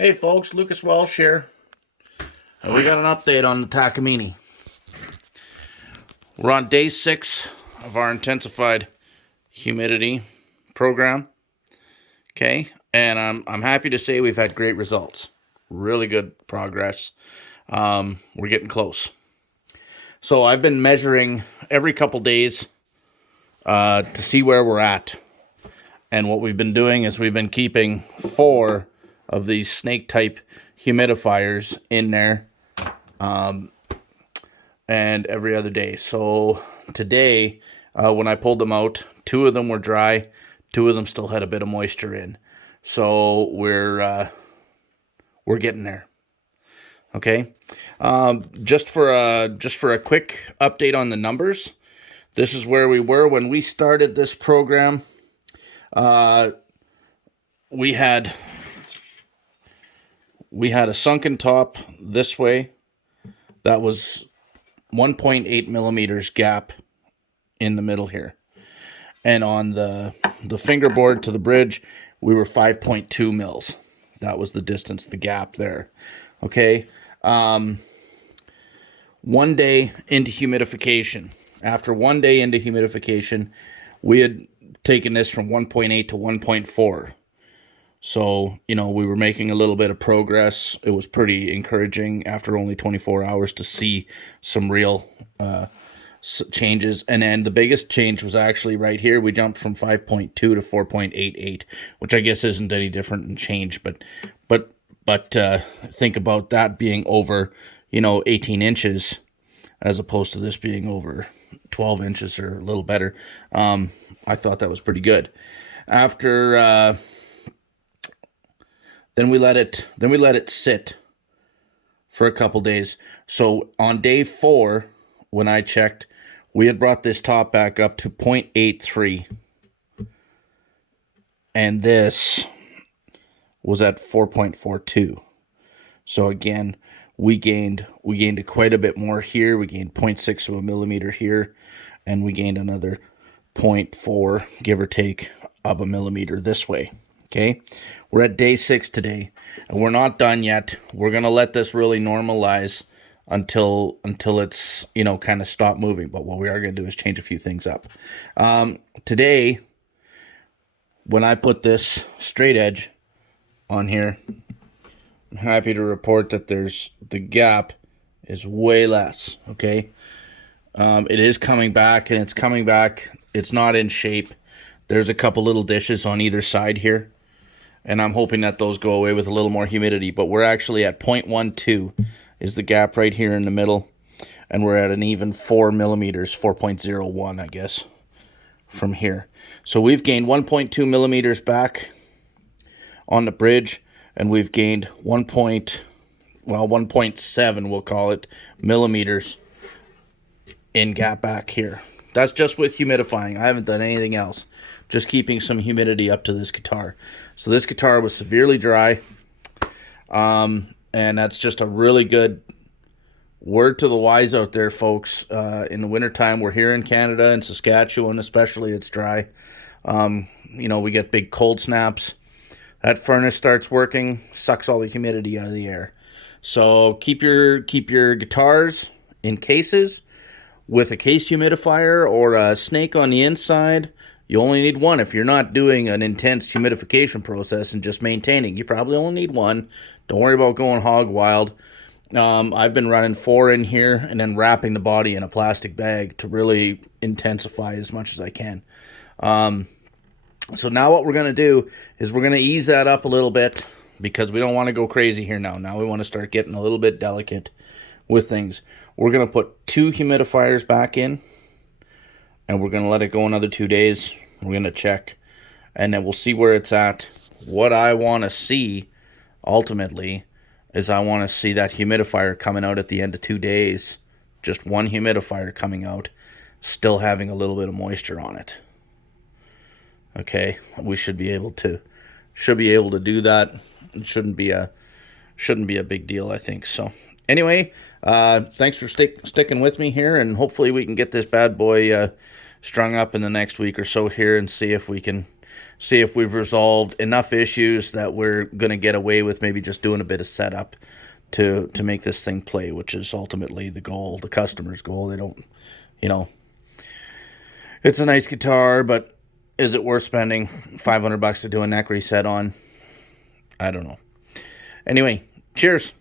Hey folks, Lucas Welsh here. We got an update on the Takamine. We're on day 6 of our intensified humidity program. Okay, and I'm happy to say we've had great results. Really good progress. We're getting close. So I've been measuring every couple days to see where we're at. And what we've been doing is we've been keeping 4 of these snake type humidifiers in there and every other day. So today, when I pulled them out, 2 of them were dry, 2 of them still had a bit of moisture in. So we're getting there. Okay, just for a quick update on the numbers. This is where we were when we started this program. We had a sunken top this way that was 1.8 millimeters gap in the middle here, and on the fingerboard to the bridge we were 5.2 mils. That was the distance, the gap there. Okay, 1 day into humidification. After 1 day into humidification, we had taken this from 1.8 to 1.4. So, we were making a little bit of progress. It was pretty encouraging after only 24 hours to see some real changes. And then the biggest change was actually right here. We jumped from 5.2 to 4.88, which I guess isn't any different in change. But think about that being over, 18 inches as opposed to this being over 12 inches or a little better. I thought that was pretty good. After then we let it sit for a couple days. So on day 4, when I checked, we had brought this top back up to 0.83, and this was at 4.42. So again, we gained quite a bit more here. We gained 0.6 of a millimeter here, and we gained another 0.4, give or take, of a millimeter this way. Okay, we're at day 6 today, and we're not done yet. We're gonna let this really normalize until it's kind of stop moving. But what we are gonna do is change a few things up. Today, when I put this straight edge on here, I'm happy to report that the gap is way less. Okay, it is coming back, and it's coming back. It's not in shape. There's a couple little dishes on either side here, and I'm hoping that those go away with a little more humidity. But we're actually at 0.12 is the gap right here in the middle, and we're at an even 4 millimeters, 4.01, I guess, from here. So we've gained 1.2 millimeters back on the bridge, and we've gained 1.7, we'll call it, millimeters in gap back here. That's just with humidifying. I haven't done anything else. Just keeping some humidity up to this guitar. So this guitar was severely dry. And that's just a really good word to the wise out there, folks. In the wintertime, we're here in Canada, in Saskatchewan especially, it's dry. We get big cold snaps. That furnace starts working, sucks all the humidity out of the air. So keep your guitars in cases with a case humidifier or a snake on the inside. You only need one. If you're not doing an intense humidification process and just maintaining, you probably only need one. Don't worry about going hog wild. I've been running 4 in here and then wrapping the body in a plastic bag to really intensify as much as I can. So now what we're going to do is we're going to ease that up a little bit because we don't want to go crazy here now. Now we want to start getting a little bit delicate with things. We're going to put 2 humidifiers back in, and we're going to let it go another 2 days. We're going to check, and then we'll see where it's at. What I want to see, ultimately, is I want to see that humidifier coming out at the end of 2 days. Just one humidifier coming out, still having a little bit of moisture on it. Okay, we should be able to do that. It shouldn't be a big deal, I think. So anyway, thanks for sticking with me here, and hopefully we can get this bad boy strung up in the next week or so here and see if we can see if we've resolved enough issues that we're going to get away with maybe just doing a bit of setup to make this thing play, which is ultimately the goal, the customer's goal. They don't, you know, it's a nice guitar, but is it worth spending $500 to do a neck reset on? I don't know. Anyway, cheers.